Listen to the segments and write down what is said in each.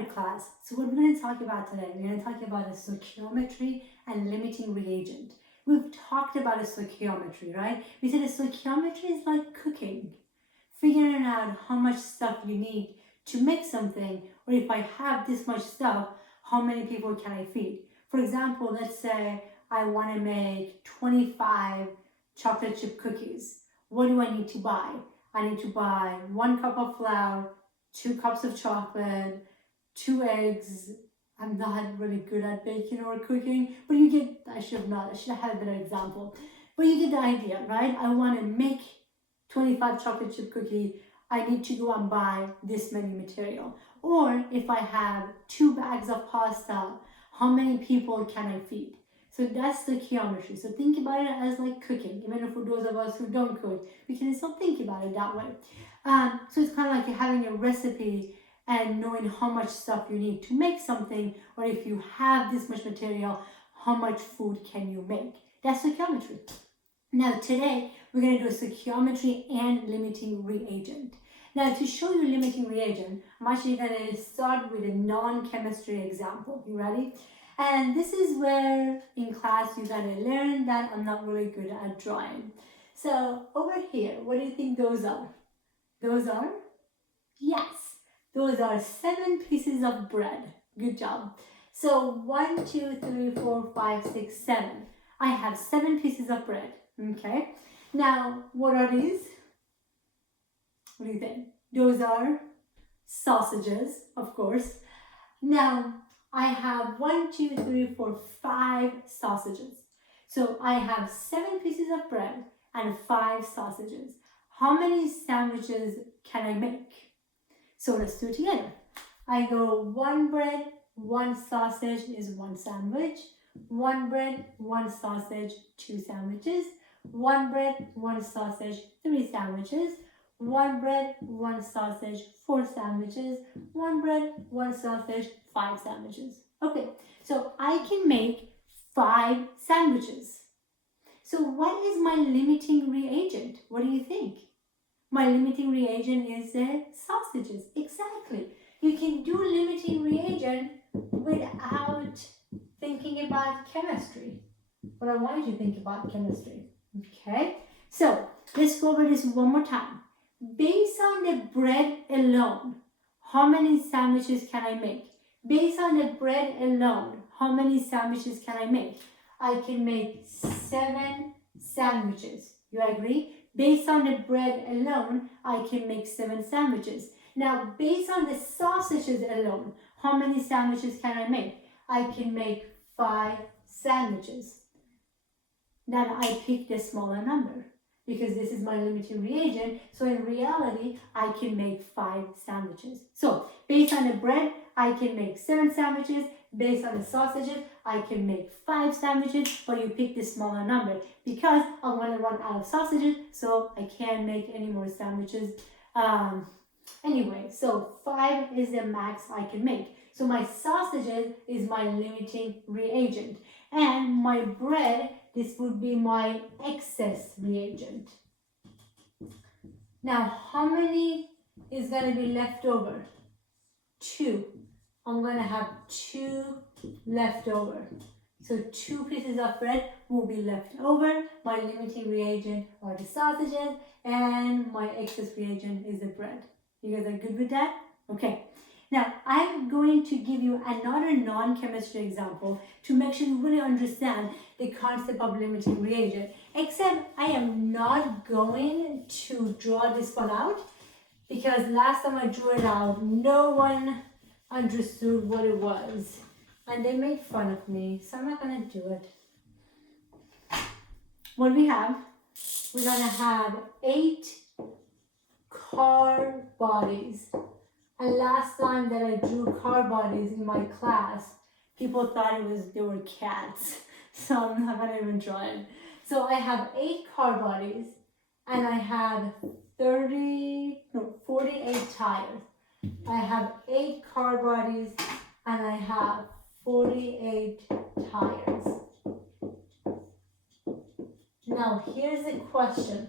Alright class, so what we're going to talk about today, we're going to talk about a stoichiometry and limiting reagent. We've talked about a stoichiometry, right? We said a stoichiometry is like cooking, figuring out how much stuff you need to make something, or if I have this much stuff, how many people can I feed? For example, let's say I want to make 25 chocolate chip cookies. What do I need to buy? I need to buy 1 cup of flour, 2 cups of chocolate, 2 eggs. I'm not really good at baking or cooking, but you get, I should have had a better example. But you get the idea, right? I want to make 25 chocolate chip cookie. I need to go and buy this many material. Or if I have 2 bags of pasta, how many people can I feed? So that's the stoichiometry. So think about it as like cooking. Even for those of us who don't cook, we can still think about it that way. So it's kind of like having a recipe and knowing how much stuff you need to make something, or if you have this much material, how much food can you make? That's stoichiometry. Now today, we're going to do a stoichiometry and limiting reagent. Now to show you limiting reagent, I'm actually going to start with a non-chemistry example. You ready? And this is where in class you're going to learn that I'm not really good at drawing. So over here, what do you think those are? Those are? Yes. Those are 7 pieces of bread. Good job. So 1, 2, 3, 4, 5, 6, 7. I have 7 pieces of bread. Okay. Now, what are these? What do you think? Those are sausages, of course. Now, I have 1, 2, 3, 4, 5 sausages. So I have 7 pieces of bread and 5 sausages. How many sandwiches can I make? So let's do it together. I go 1 bread, 1 sausage is 1 sandwich. 1 bread, 1 sausage, 2 sandwiches. 1 bread, 1 sausage, 3 sandwiches. 1 bread, 1 sausage, 4 sandwiches. 1 bread, 1 sausage, 5 sandwiches. Okay, so I can make 5 sandwiches. So what is my limiting reagent? What do you think? My limiting reagent is the sausages. Exactly. You can do limiting reagent without thinking about chemistry. But I want you to think about chemistry. Okay? So, let's go over this one more time. Based on the bread alone, how many sandwiches can I make? Based on the bread alone, how many sandwiches can I make? I can make 7 sandwiches. You agree? Based on the bread alone, I can make 7 sandwiches. Now, based on the sausages alone, how many sandwiches can I make? I can make 5 sandwiches. Then I pick the smaller number because this is my limiting reagent. So in reality, I can make 5 sandwiches. So based on the bread, I can make 7 sandwiches. Based on the sausages, I can make 5 sandwiches, but you pick the smaller number because I'm going to run out of sausages, so I can't make any more sandwiches. Anyway, so 5 is the max I can make. So my sausages is my limiting reagent. And my bread, this would be my excess reagent. Now, how many is going to be left over? 2. I'm going to have 2 left over. So 2 pieces of bread will be left over. My limiting reagent are the sausages and my excess reagent is the bread. You guys are good with that? Okay. Now, I'm going to give you another non-chemistry example to make sure you really understand the concept of limiting reagent. Except I am not going to draw this one out because last time I drew it out, no one understood what it was and they made fun of me, so I'm not going to do it. What we have, we're going to have 8 car bodies. And last time that I drew car bodies in my class, people thought they were cats, so I'm not going to even draw it. So I have 8 car bodies and I have 48 tires. I have 8 car bodies and I have 48 tires. Now here's the question.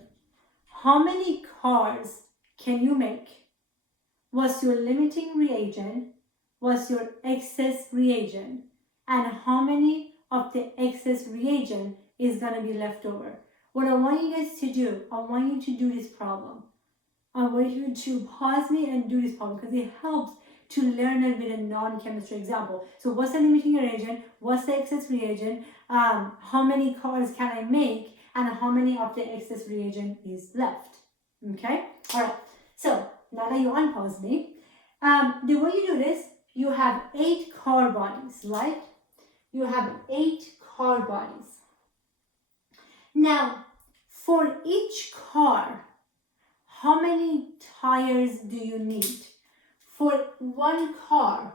How many cars can you make? What's your limiting reagent? what's your excess reagent, and how many of the excess reagent is going to be left over. What I want you guys to do, I want you to do this problem. I want you to pause me and do this problem because it helps to learn it with a non-chemistry example. So what's the limiting reagent? What's the excess reagent? How many cars can I make? And how many of the excess reagent is left? Okay? All right. So now that you unpause me, the way you do this, you have 8 car bodies, right? You have 8 car bodies. Now, for each car, how many tires do you need? For one car,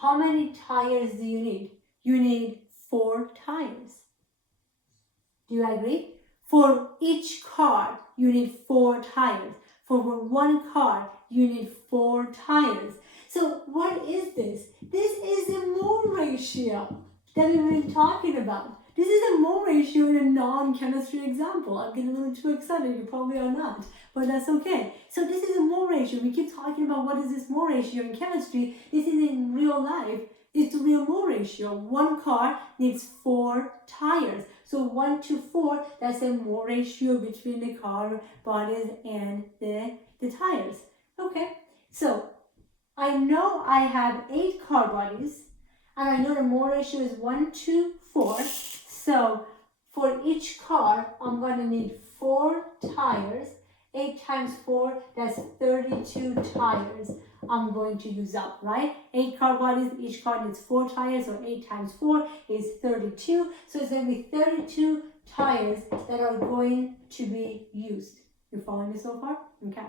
how many tires do you need? You need 4 tires. Do you agree? For each car, you need 4 tires. For one car, you need 4 tires. So what is this? This is the mole ratio that we've been talking about. This is a mole ratio in a non-chemistry example. I'm getting a little too excited, you probably are not, but that's okay. So this is a mole ratio. We keep talking about what is this mole ratio in chemistry. This is in real life. It's the real mole ratio. One car needs 4 tires. So 1 to 4, that's a mole ratio between the car bodies and the tires. Okay, so I know I have 8 car bodies, and I know the mole ratio is 1 to 4. So for each car, I'm going to need 4 tires. 8 times 4, that's 32 tires I'm going to use up, right? 8 car bodies, each car needs 4 tires, so 8 times 4 is 32. So it's going to be 32 tires that are going to be used. You following me so far? Okay.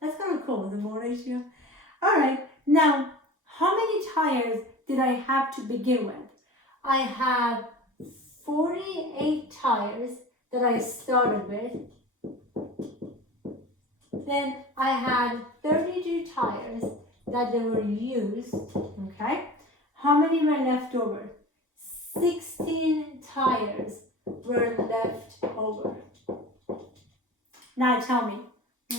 That's kind of cool, the mole ratio. All right. Now, how many tires did I have to begin with? I have 48 tires that I started with. Then I had 32 tires that they were used, okay? How many were left over? 16 tires were left over. Now tell me,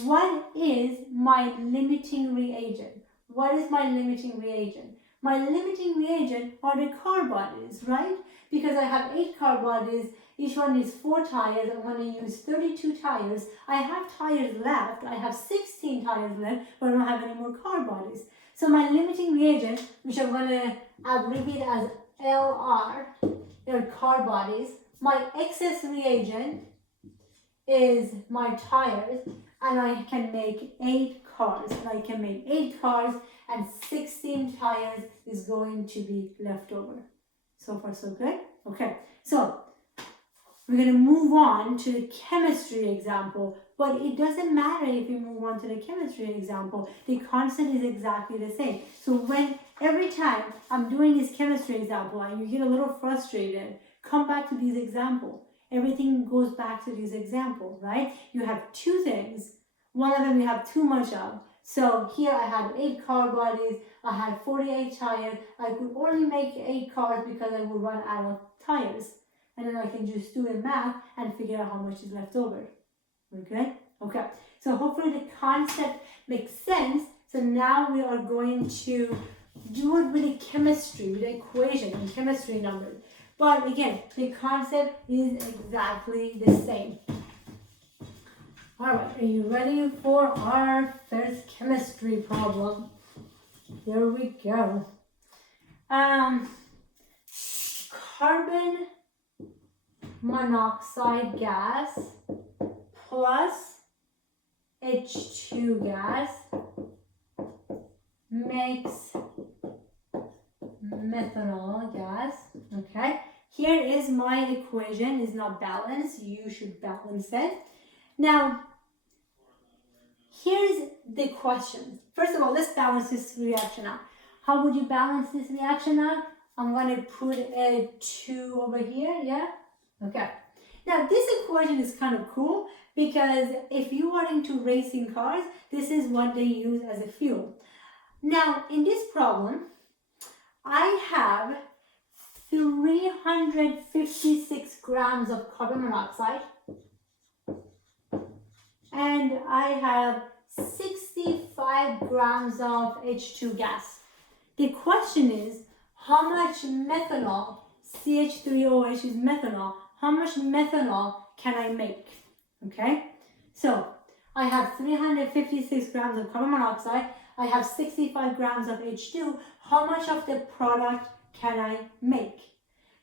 what is my limiting reagent? What is my limiting reagent? My limiting reagent are the car bodies, right? Because I have 8 car bodies, each one needs 4 tires. I'm going to use 32 tires. I have tires left. I have 16 tires left, but I don't have any more car bodies. So my limiting reagent, which I'm going to abbreviate as LR, they're car bodies. My excess reagent is my tires, and I can make 8 cars. And I can make 8 cars, and 16 tires is going to be left over. So far, so good? Okay, so we're going to move on to the chemistry example, but it doesn't matter if you move on to the chemistry example. The concept is exactly the same. So when every time I'm doing this chemistry example and you get a little frustrated, come back to these examples. Everything goes back to these examples, right? You have 2 things. One of them you have too much of. So here I had 8 car bodies, I had 48 tires. I could only make 8 cars because I would run out of tires. And then I can just do the math and figure out how much is left over. Okay? Okay. So hopefully the concept makes sense. So now we are going to do it with the chemistry, with the equation and chemistry numbers. But again, the concept is exactly the same. All right, are you ready for our first chemistry problem? Here we go. Carbon monoxide gas plus H2 gas makes methanol gas. Okay, here is my equation. It's not balanced. You should balance it. Now, here's the question. First of all, let's balance this reaction out. How would you balance this reaction out? I'm going to put a 2 over here, yeah? Okay. Now, this equation is kind of cool because if you are into racing cars, this is what they use as a fuel. Now, in this problem, I have 356 grams of carbon monoxide and I have 65 grams of H2 gas. The question is, how much methanol, CH3OH is methanol, how much methanol can I make? Okay, so I have 356 grams of carbon monoxide, I have 65 grams of H2, how much of the product can I make?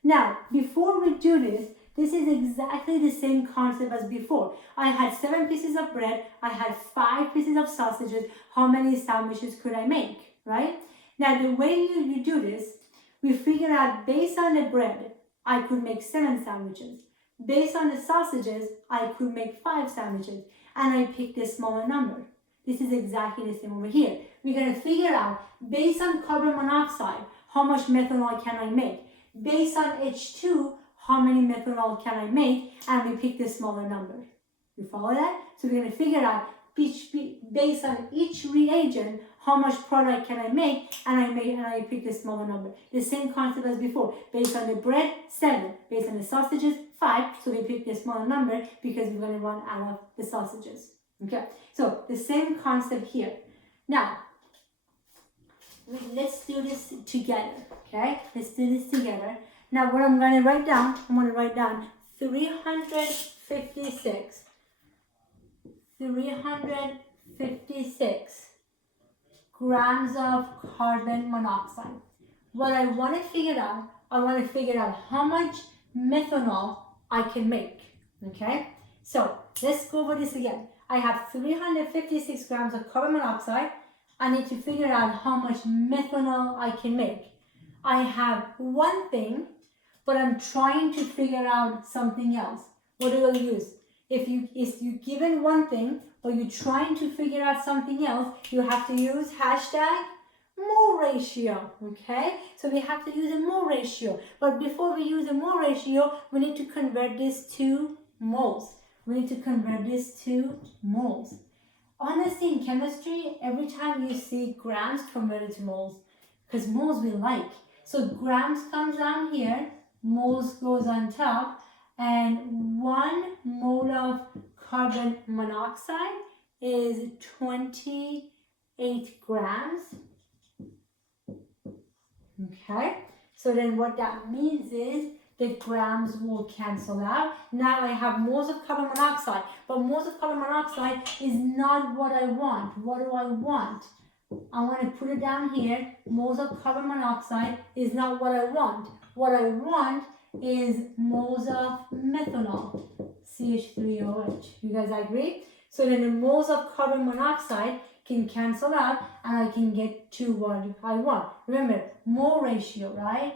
Now, before we do this, this is exactly the same concept as before. I had 7 pieces of bread, I had 5 pieces of sausages, how many sandwiches could I make, right? Now, the way you do this, we figure out based on the bread, I could make 7 sandwiches. Based on the sausages, I could make 5 sandwiches, and I picked a smaller number. This is exactly the same over here. We're going to figure out, based on carbon monoxide, how much methanol can I make? Based on H2, how many methanol can I make? And we pick the smaller number. You follow that? So we're going to figure out, based on each reagent, how much product can I make? And I pick the smaller number. The same concept as before. Based on the bread, 7. Based on the sausages, 5. So we pick the smaller number because we're going to run out of the sausages. Okay, so the same concept here. Now, let's do this together. Okay, let's do this together. Now, what I'm going to write down, 356 grams of carbon monoxide. What I want to figure out, how much methanol I can make. Okay, so let's go over this again. I have 356 grams of carbon monoxide. I need to figure out how much methanol I can make. I have one thing, but I'm trying to figure out something else. What do I use? If you're given one thing, or you're trying to figure out something else, you have to use hashtag mole ratio, okay? So we have to use a mole ratio. But before we use a mole ratio, we need to convert this to moles. Honestly, in chemistry, every time you see grams converted to moles, because moles we like. So grams comes down here, moles goes on top, and 1 mole of carbon monoxide is 28 grams. Okay, so then what that means is the grams will cancel out. Now I have moles of carbon monoxide, but moles of carbon monoxide is not what I want. What do I want? I want to put it down here. Moles of carbon monoxide is not what I want. What I want is moles of methanol, CH3OH. You guys agree? So then the moles of carbon monoxide can cancel out and I can get to what I want. Remember, mole ratio, right?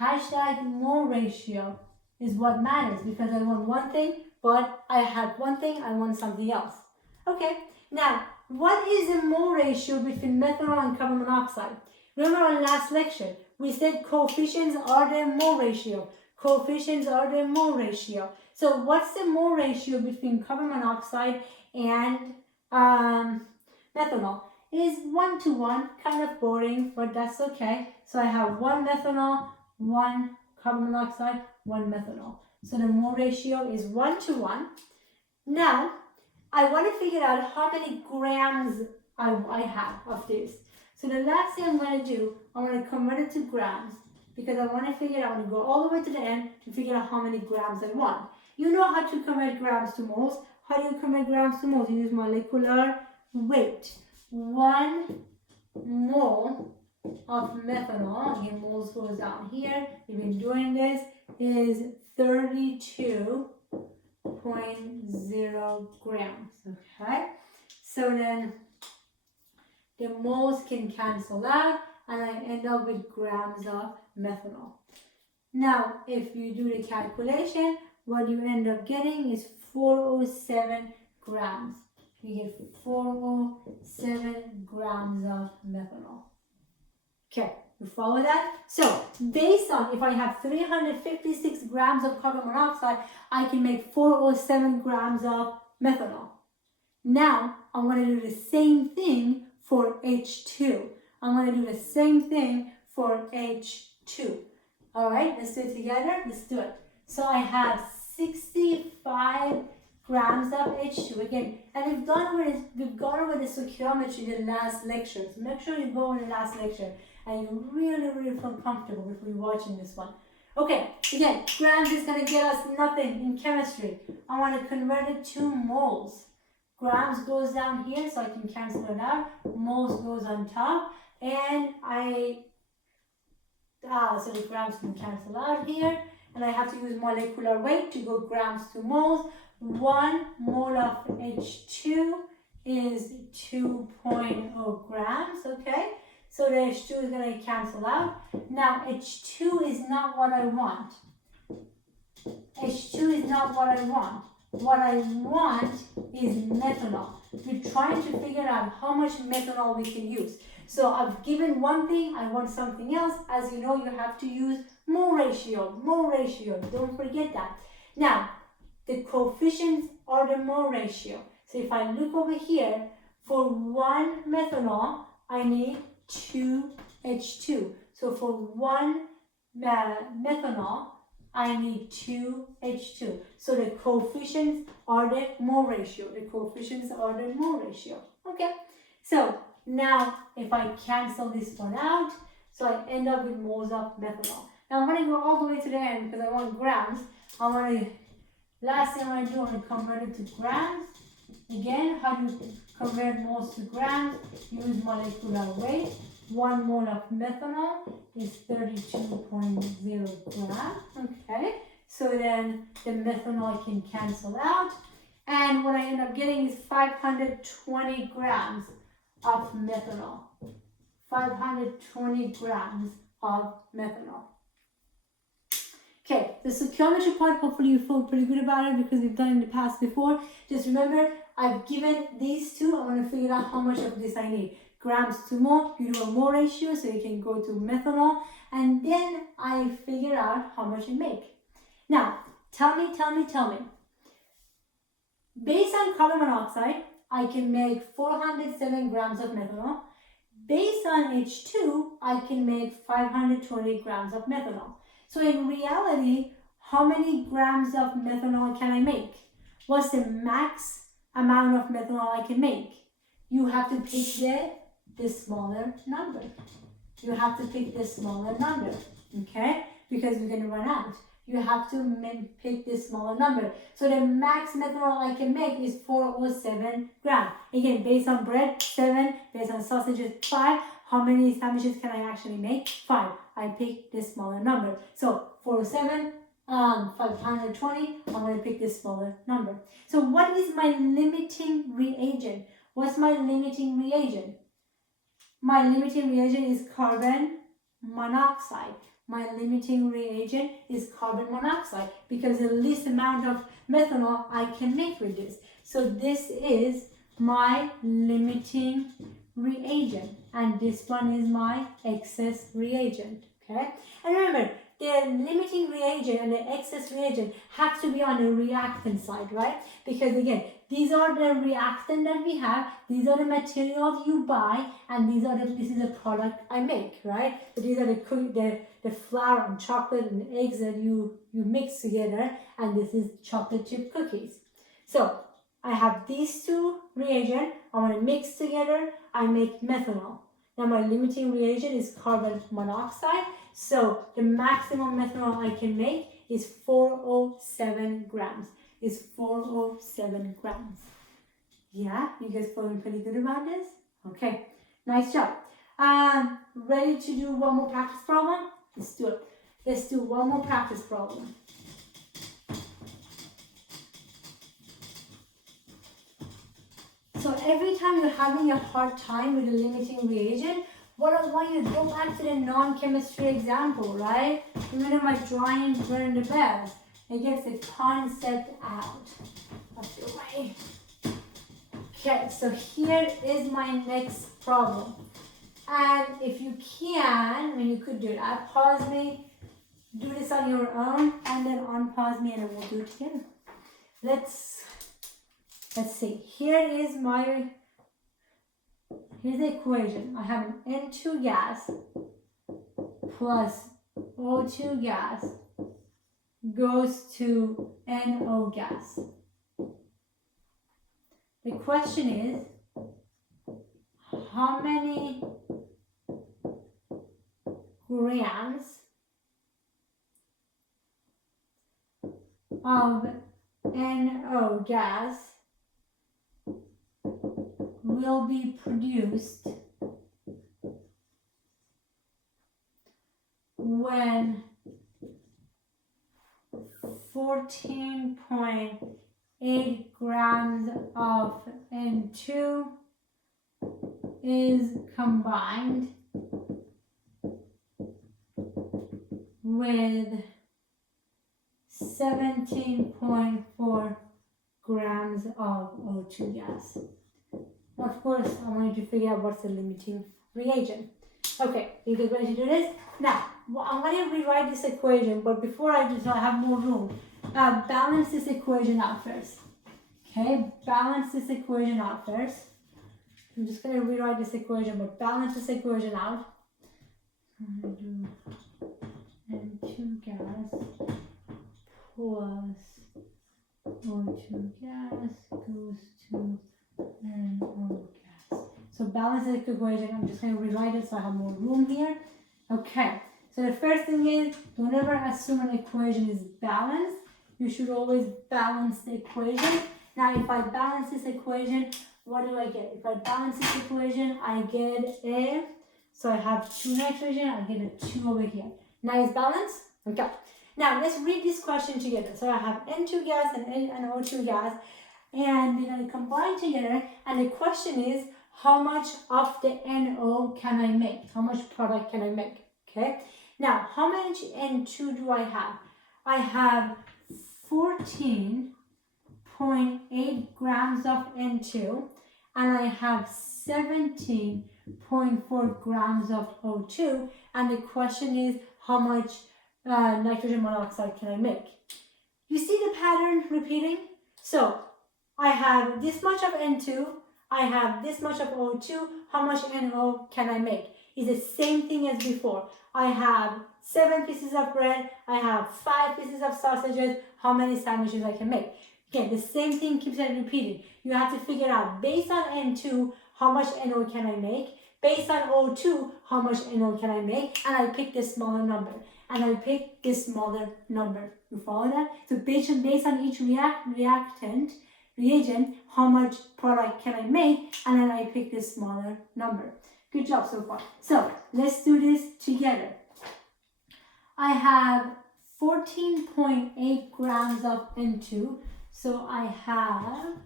Hashtag mole ratio is what matters because I want one thing, but I have one thing, I want something else. Okay, now, what is the mole ratio between methanol and carbon monoxide? Remember our last lecture, we said coefficients are the mole ratio. So what's the mole ratio between carbon monoxide and methanol? It is 1:1, kind of boring, but that's okay. So I have 1 methanol, 1 carbon monoxide, 1 methanol. So the mole ratio is 1:1. Now, I want to figure out how many grams I have of this. So the last thing I'm going to do, I'm going to convert it to grams because I want to figure out, I'm going to go all the way to the end to figure out how many grams I want. You know how to convert grams to moles. How do you convert grams to moles? You use molecular weight. 1 mole of methanol, again moles goes down here, we've been doing this, is 32.0 grams, okay? So then the moles can cancel out and I end up with grams of methanol. Now, if you do the calculation, what you end up getting is 407 grams. You get 407 grams of methanol. Okay, you follow that? So, based on, if I have 356 grams of carbon monoxide, I can make 407 grams of methanol. Now, I'm going to do the same thing for H2. All right, let's do it together. Let's do it. So I have 65 grams of H2 again. And we've gone over the stoichiometry in the last lecture. So make sure you go in the last lecture and you really feel comfortable before you're watching this one. Okay, again, grams is going to get us nothing in chemistry. I want to convert it to moles. Grams goes down here so I can cancel it out. Moles goes on top. And so the grams can cancel out here. And I have to use molecular weight to go grams to moles. 1 mole of H2 is 2.0 grams, okay? So the H2 is going to cancel out. Now H2 is not what I want. H2 is not what I want. What I want is methanol. We're trying to figure out how much methanol we can use. So I've given one thing, I want something else. As you know, you have to use mole ratio. Don't forget that. Now, the coefficients are the mole ratio. So if I look over here, for 1 methanol, I need 2 H2. So for 1 methanol, I need 2 H2. So the coefficients are the mole ratio. Okay. So now if I cancel this one out, so I end up with moles of methanol. Now I'm going to go all the way to the end because I want grams. Last thing I want to do, I want to convert it to grams. Again, how do you convert moles to grams? Use molecular weight. 1 mole of methanol is 32.0 grams. Okay, so then the methanol can cancel out. And what I end up getting is 520 grams of methanol. 520 grams of methanol. Okay, the stoichiometry part, hopefully you feel pretty good about it because we've done it in the past before. Just remember, I've given these two. I want to figure out how much of this I need. Grams to mole, you do a mole ratio so you can go to methanol. And then I figure out how much I make. Now, tell me. Based on carbon monoxide, I can make 407 grams of methanol. Based on H2, I can make 520 grams of methanol. So in reality, how many grams of methanol can I make? What's the max amount of methanol I can make? You have to pick the smaller number. Okay? Because we're going to run out. You have to pick this smaller number. So the max methanol I can make is 407 grams. Again, based on bread, 7. Based on sausages, 5. How many sandwiches can I actually make? 5. I pick this smaller number. So 407, 520, I'm going to pick this smaller number. So what is my limiting reagent? What's my limiting reagent? My limiting reagent is carbon monoxide. Because the least amount of methanol I can make with this. So this is my limiting reagent, and this one is my excess reagent. Okay, and remember, the limiting reagent and the excess reagent have to be on the reactant side, right? Because again, these are the reactant that we have, these are the materials you buy, and this is the product I make, right? So these are the flour and chocolate and eggs that you mix together, and this is chocolate chip cookies. So I have these two reagents, I want to mix together, I make methanol. Now my limiting reagent is carbon monoxide, so the maximum methanol I can make is 407 grams. Yeah, you guys feeling pretty good about this? Okay, nice job. Ready to do one more practice problem? Let's do it. Let's do one more practice problem. So every time you're having a hard time with a limiting reagent, what I want you to go back to the non-chemistry example, right? Remember my drawing burn the bells. It gets the concept out of the way. Okay, so here is my next problem. And if you can, and you could do that, pause me, do this on your own, and then unpause me and then we'll do it together. Let's see. Here's the equation. I have an N2 gas plus O2 gas goes to NO gas. The question is, how many grams of NO gas will be produced when 14.8 grams of N2 is combined with 17.4 grams of O2 gas. Of course, I want you to figure out what's the limiting reagent. Okay, you guys ready to do this? Now, I'm going to rewrite this equation, but before I do so, I have more room. Balance this equation out first. Okay, balance this equation out first. I'm just going to rewrite this equation, but balance this equation out. I'm going to do N2 gas plus O2 gas goes to NO gas. So balance the equation. I'm just going to rewrite it so I have more room here. Okay. So the first thing is, don't ever assume an equation is balanced. You should always balance the equation. Now, if I balance this equation, what do I get? If I balance this equation, I get a. So I have 2 nitrogen. I get a 2 over here. Now it's balanced. Okay. Now let's read this question together. So I have N2 gas and O2 gas, and they're going to combine together. And the question is, how much of the NO can I make? How much product can I make? Okay. Now, how much N2 do I have? I have 14.8 grams of N2, and I have 17.4 grams of O2. And the question is, how much nitrogen monoxide can I make? You see the pattern repeating? So I have this much of N2, I have this much of O2, how much NO can I make? It's the same thing as before. I have 7 pieces of bread, I have 5 pieces of sausages, how many sandwiches I can make? Okay, the same thing keeps on repeating. You have to figure out, based on N2, how much NO can I make? Based on O2, how much NO can I make? And I pick the smaller number. And I pick this smaller number. You follow that? So based on each reagent, how much product can I make? And then I pick this smaller number. Good job so far. So let's do this together. I have 14.8 grams of N2. So I have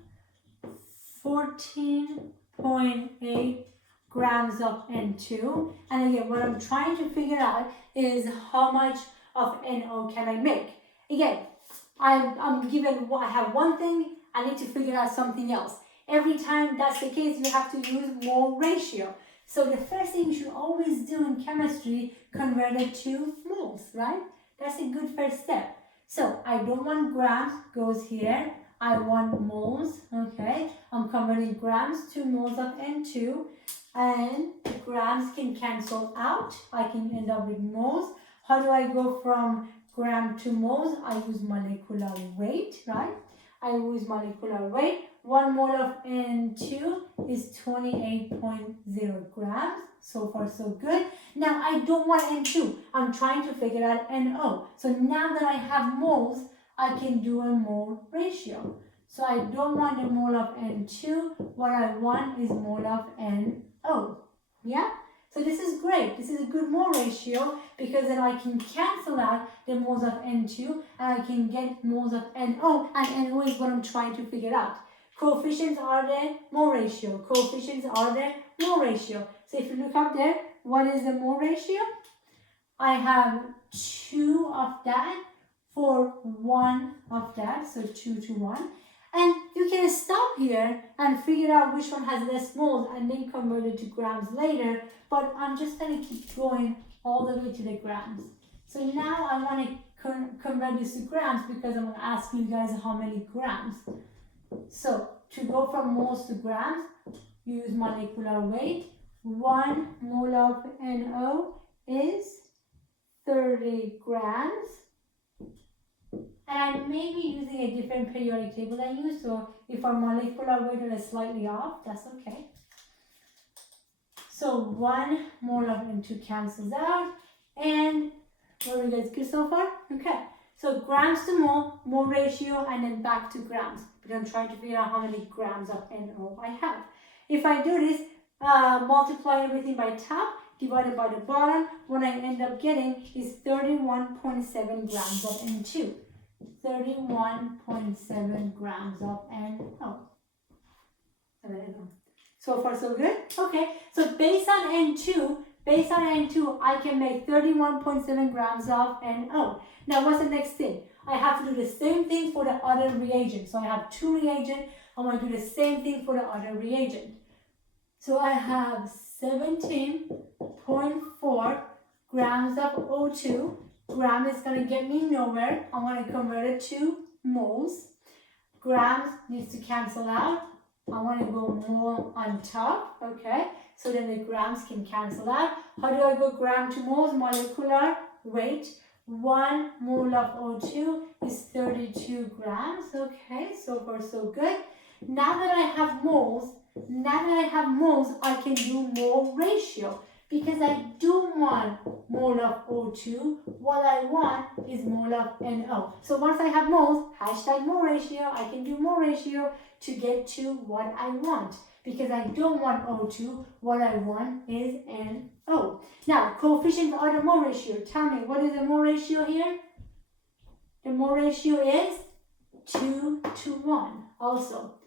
14.8 grams of N2. And again, what I'm trying to figure out is how much of NO can I make. Again, I'm given, I have one thing, I need to figure out something else. Every time that's the case, you have to use mole ratio. So the first thing you should always do in chemistry, convert it to moles, right? That's a good first step. So I don't want grams, goes here. I want moles, okay? I'm converting grams to moles of N2. And the grams can cancel out. I can end up with moles. How do I go from gram to moles? I use molecular weight, right? I use molecular weight. 1 mole of N2 is 28.0 grams. So far, so good. Now, I don't want N2. I'm trying to figure out NO. So now that I have moles, I can do a mole ratio. So I don't want a mole of N2. What I want is mole of NO. Yeah? So this is great. This is a good mole ratio because then I can cancel out the moles of N2 and I can get moles of NO, and NO is what I'm trying to figure out. Coefficients are there, mole ratio. Coefficients are there, mole ratio. So if you look up there, what is the mole ratio? I have 2 of that for 1 of that, so 2 to 1. And you can stop here and figure out which one has less moles and then convert it to grams later. But I'm just going to keep going all the way to the grams. So now I want to convert this to grams because I'm going to ask you guys how many grams. So to go from moles to grams, use molecular weight. 1 mole of NO is 30 grams. And I may be using a different periodic table than you, so if our molecular weight is slightly off, that's okay. So 1 mole of N2 cancels out, and what are you guys good so far? Okay, so grams to mole ratio, and then back to grams. But I'm trying to figure out how many grams of NO I have. If I do this, multiply everything by top, divided by the bottom, what I end up getting is 31.7 grams of N2. 31.7 grams of NO. So far so good? Okay, so based on N2, I can make 31.7 grams of NO. Now what's the next thing? I have to do the same thing for the other reagent. So I have 2 reagents, I'm going to do the same thing for the other reagent. So I have 17.4 grams of O2. Gram is going to get me nowhere. I'm going to convert it to moles. Grams needs to cancel out. I want to go mole on top, okay? So then the grams can cancel out. How do I go gram to moles? Molecular weight. 1 mole of O2 is 32 grams, okay? So far so good. Now that I have moles, I can do mole ratio. Because I don't want mole of O2, what I want is mole of NO. So once I have moles, hashtag mole ratio, I can do mole ratio to get to what I want. Because I don't want O2, what I want is NO. Now, coefficient for the mole ratio. Tell me, what is the mole ratio here? The mole ratio is 2 to 1. Also,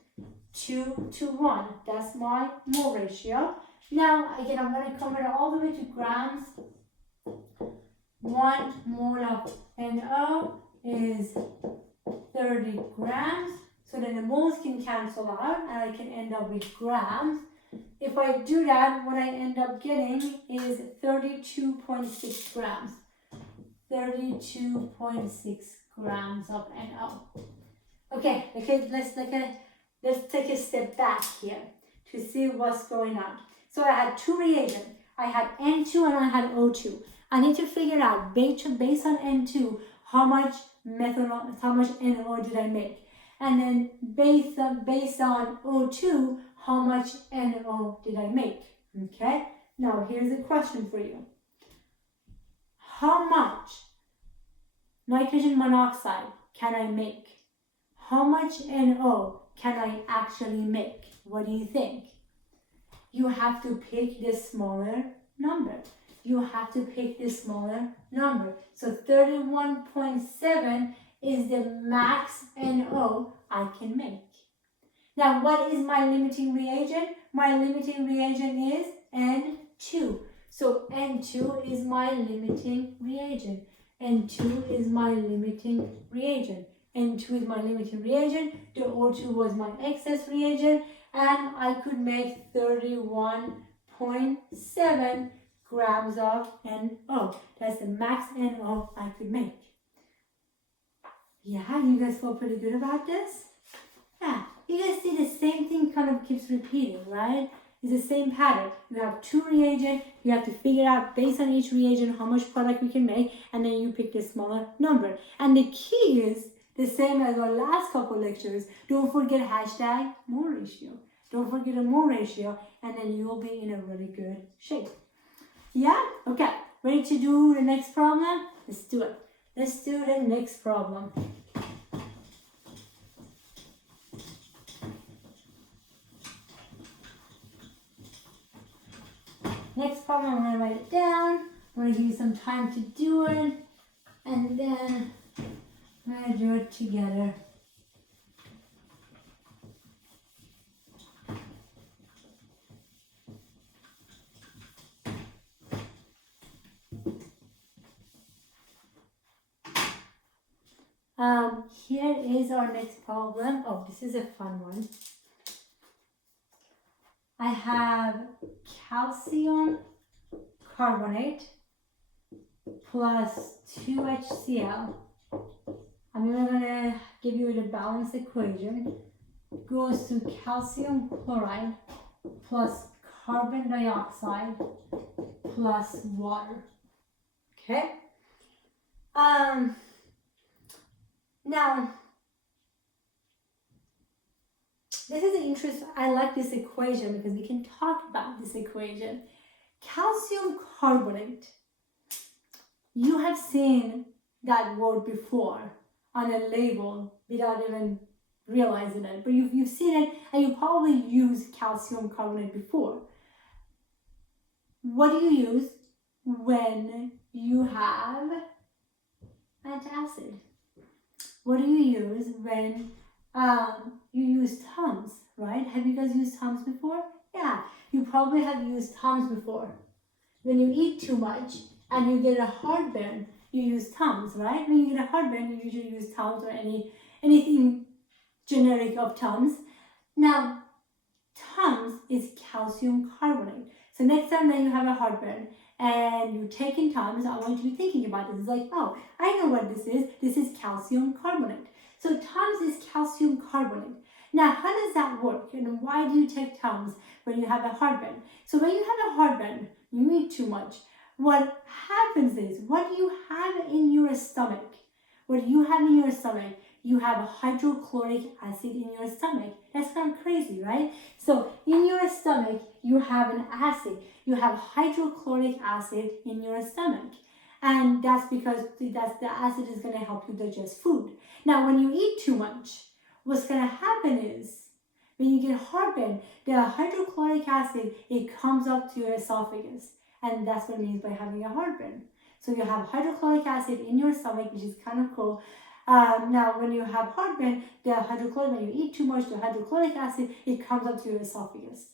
2 to 1. That's my mole ratio. Now, again, I'm going to convert it all the way to grams. 1 mole of NO is 30 grams. So then the moles can cancel out and I can end up with grams. If I do that, what I end up getting is 32.6 grams. 32.6 grams of NO. Okay, let's take a step back here to see what's going on. So I had 2 reagents. I had N2 and I had O2. I need to figure out based on N2 how much NO did I make, and then based on O2 how much NO did I make. Okay. Now here's a question for you. How much nitrogen monoxide can I make? How much NO can I actually make? What do you think? You have to pick the smaller number. So 31.7 is the max NO I can make. Now, what is my limiting reagent? My limiting reagent is N2. So N2 is my limiting reagent. N2 is my limiting reagent. The O2 was my excess reagent, and I could make 31.7 grams of NO. That's the max NO I could make. Yeah, you guys feel pretty good about this? Yeah, you guys see the same thing kind of keeps repeating, right? It's the same pattern. You have 2 reagents, you have to figure out based on each reagent how much product we can make, and then you pick the smaller number. And the key is the same as our last couple lectures. Don't forget hashtag mole ratio. Don't forget a mole ratio, and then you'll be in a really good shape. Yeah? Okay. Ready to do the next problem? Let's do it. Let's do the next problem. Next problem, I'm going to write it down. I'm going to give you some time to do it, and then I'm going to do it together. Here is our next problem. Oh, this is a fun one. I have calcium carbonate plus 2HCl. I'm going to give you the balanced equation. Goes to calcium chloride plus carbon dioxide plus water. Okay? Now, this is interesting. I like this equation because we can talk about this equation. Calcium carbonate. You have seen that word before on a label without even realizing it. But you've seen it, and you probably used calcium carbonate before. What do you use when you have antacid? What do you use when you use Tums, right? Have you guys used Tums before? Yeah, you probably have used Tums before. When you eat too much and you get a heartburn, you use Tums, right? When you get a heartburn, you usually use Tums or anything generic of Tums. Now, Tums is calcium carbonate. So next time that you have a heartburn and you're taking Tums, I want you to be thinking about this. It's like, oh, I know what this is. This is calcium carbonate. So Tums is calcium carbonate. Now, how does that work? And why do you take Tums when you have a heartburn? So when you have a heartburn, you eat too much. What happens is, what do you have in your stomach? What you have in your stomach, you have hydrochloric acid in your stomach. That's kind of crazy, right? So in your stomach, you have an acid. You have hydrochloric acid in your stomach. And that's because the acid is going to help you digest food. Now, when you eat too much, what's going to happen is, when you get heartburn, the hydrochloric acid, it comes up to your esophagus. And that's what it means by having a heartburn. So you have hydrochloric acid in your stomach, which is kind of cool. Now, when you have heartburn, when you eat too much, the hydrochloric acid, it comes up to your esophagus.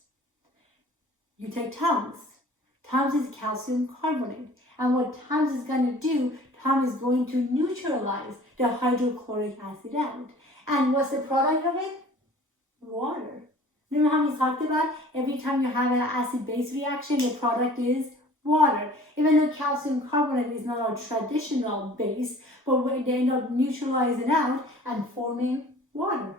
You take Tums. Tums is calcium carbonate. And what Tums is going to do, Tums is going to neutralize the hydrochloric acid out. And what's the product of it? Water. Remember how we talked about every time you have an acid-base reaction, the product is water. Even though calcium carbonate is not our traditional base, but they end up neutralizing out and forming water.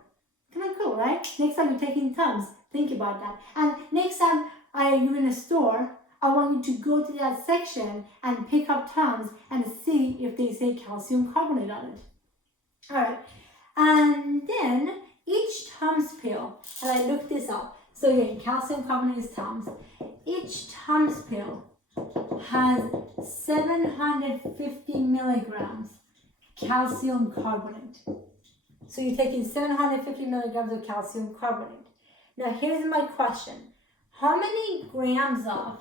Kind of cool, right? Next time you're taking Tums, think about that. And next time you're in a store, I want you to go to that section and pick up Tums and see if they say calcium carbonate on it. All right. And then each Tums pill, and I looked this up. So again, calcium carbonate is Tums. Each Tums pill has 750 milligrams calcium carbonate. So you're taking 750 milligrams of calcium carbonate. Now here's my question. How many grams of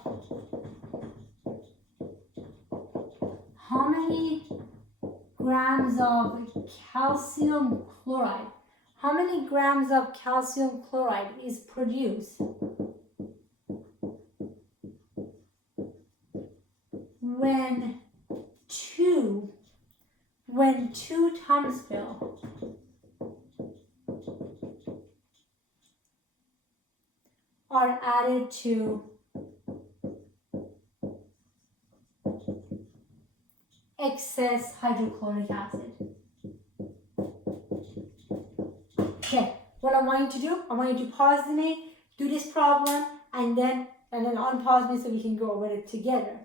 calcium chloride? How many grams of calcium chloride is produced when two Tums pill are added to excess hydrochloric acid? Okay, what I want you to do, I want you to pause me, do this problem, and then unpause me so we can go over it together.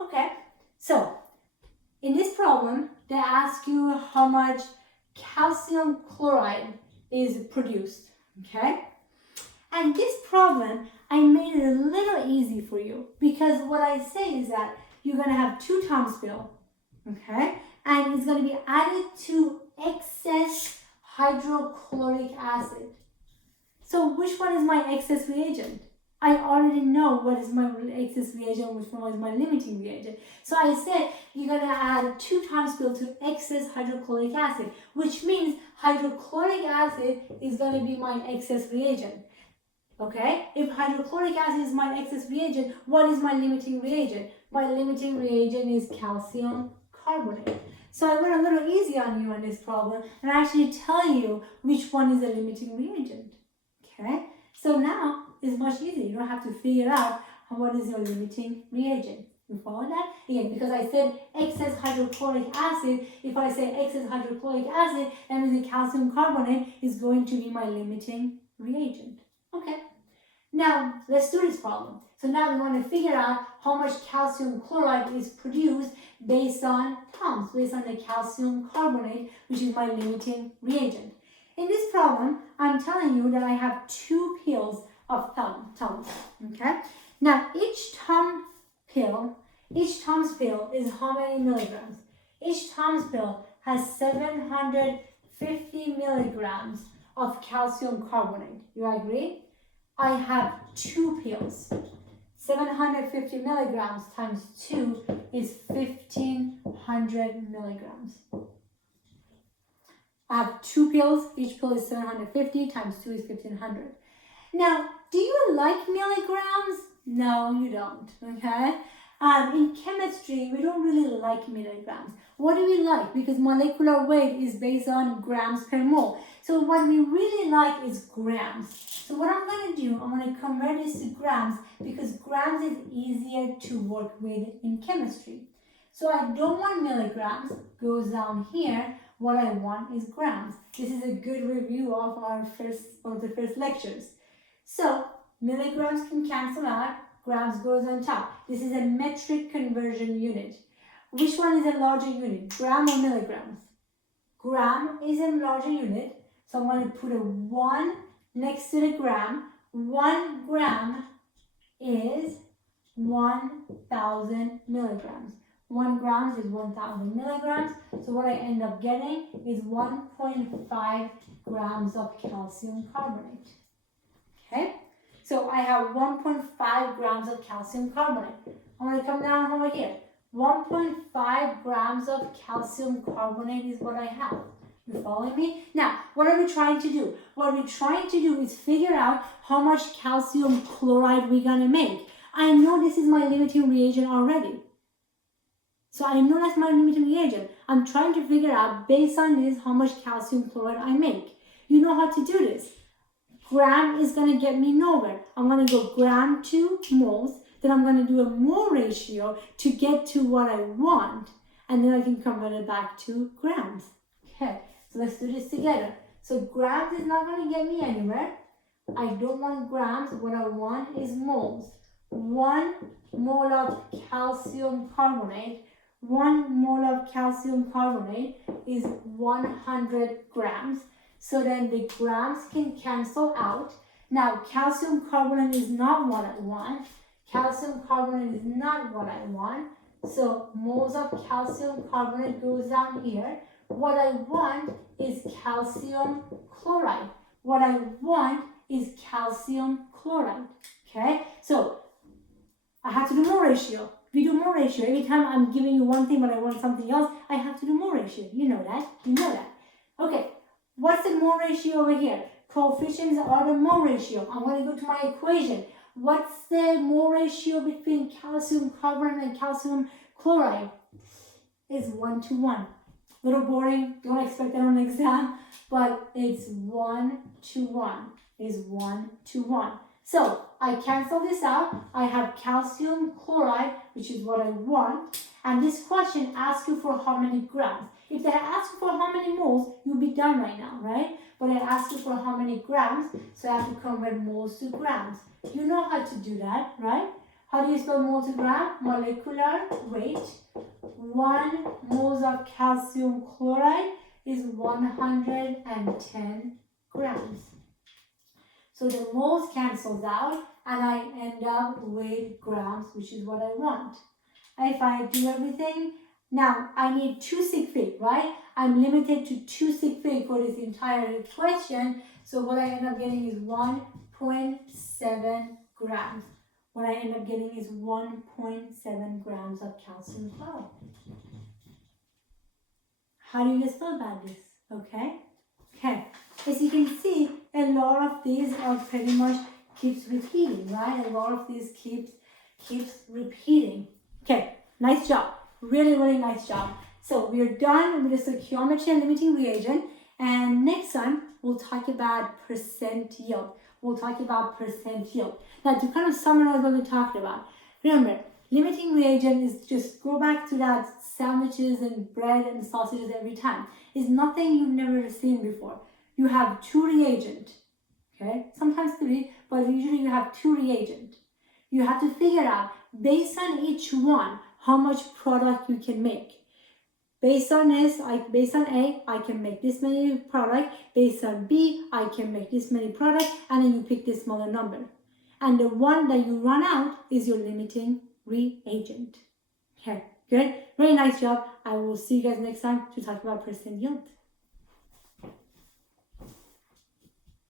Okay, so in this problem, they ask you how much calcium chloride is produced, okay? And this problem, I made it a little easy for you because what I say is that you're going to have two Tums pill, okay? And it's going to be added to excess hydrochloric acid. So which one is my excess reagent? I already know what is my excess reagent, which one is my limiting reagent. So I said you're going to add two Tums pill to excess hydrochloric acid, which means hydrochloric acid is going to be my excess reagent. Okay? If hydrochloric acid is my excess reagent, what is my limiting reagent? My limiting reagent is calcium carbonate. So I went a little easy on you on this problem and actually tell you which one is the limiting reagent. Okay? So now it's much easier. You don't have to figure out what is your limiting reagent. You follow that? Again, because I said excess hydrochloric acid, if I say excess hydrochloric acid, that means the calcium carbonate is going to be my limiting reagent. Okay. Now, let's do this problem. So now we want to figure out how much calcium chloride is produced based on TOMS, based on the calcium carbonate, which is my limiting reagent. In this problem, I'm telling you that I have 2 pills of TOMS, okay? Now, each TOMS pill is how many milligrams? Each TOMS pill has 750 milligrams of calcium carbonate. You agree? I have 2 pills. 750 milligrams times 2 is 1500 milligrams. I have 2 pills. Each pill is 750 times 2 is 1500. Now, do you like milligrams? No, you don't, okay? In chemistry, we don't really like milligrams. What do we like? Because molecular weight is based on grams per mole. So what we really like is grams. So what I'm going to do, I'm going to convert this to grams because grams is easier to work with in chemistry. So I don't want milligrams, goes down here. What I want is grams. This is a good review of the first lectures. So milligrams can cancel out, grams goes on top. This is a metric conversion unit. Which one is a larger unit, gram or milligrams? Gram is a larger unit, so I'm going to put a 1 next to the gram. 1 gram is 1000 milligrams. 1 gram is 1000 milligrams, so what I end up getting is 1.5 grams of calcium carbonate. Okay, so I have 1.5 grams of calcium carbonate. I'm going to come down over here. 1.5 grams of calcium carbonate is what I have. You following me? Now, what are we trying to do? What we're trying to do is figure out how much calcium chloride we're going to make. I know this is my limiting reagent already. So I know that's my limiting reagent. I'm trying to figure out, based on this, how much calcium chloride I make. You know how to do this. Gram is going to get me nowhere. I'm going to go gram to moles. Then I'm going to do a mole ratio to get to what I want. And then I can convert it back to grams. Okay, so let's do this together. So grams is not going to get me anywhere. I don't want grams. What I want is moles. 1 mole of calcium carbonate. 1 mole of calcium carbonate is 100 grams. So then the grams can cancel out. Now, calcium carbonate is not what I want. Calcium carbonate is not what I want. So moles of calcium carbonate goes down here. What I want is calcium chloride. What I want is calcium chloride. Okay, so I have to do mole ratio. We do mole ratio. Every time I'm giving you one thing but I want something else, I have to do mole ratio. You know that. You know that. Okay, what's the mole ratio over here? Coefficients are the mole ratio. I'm going to go to my equation. What's the mole ratio between calcium carbonate and calcium chloride? It's 1 to 1. Little boring, don't expect that on an exam, but it's 1 to 1. It's 1 to 1. So I cancel this out. I have calcium chloride, which is what I want. And this question asks you for how many grams. If they ask you for how many moles, you'll be done right now, right? But I ask you for how many grams, so I have to convert moles to grams. You know how to do that, right? How do you spell mole to gram? Molecular weight. 1 moles of calcium chloride is 110 grams. So the moles cancels out and I end up with grams, which is what I want. If I do everything, now I need 2 sig fig, right? I'm limited to 2 sig fig for this entire question. So what I end up getting is 1.7 grams. What I end up getting is 1.7 grams of calcium chloride. How do you guys feel about this? Okay? Okay. As you can see, a lot of these are pretty much keeps repeating, right? A lot of these keeps repeating. Okay, nice job. Really, really nice job. So we're done with the stoichiometry and limiting reagent. And next time, we'll talk about percent yield. We'll talk about percent yield. Now, to kind of summarize what we talked about, remember, limiting reagent is just go back to that sandwiches and bread and sausages every time. It's nothing you've never seen before. You have 2 reagents, okay? Sometimes 3, but usually you have 2 reagents. You have to figure out, based on each one, how much product you can make. Based on A, I can make this many product. Based on B, I can make this many product, and then you pick this smaller number. And the one that you run out is your limiting reagent. Okay, good. Very nice job. I will see you guys next time to talk about percent yield.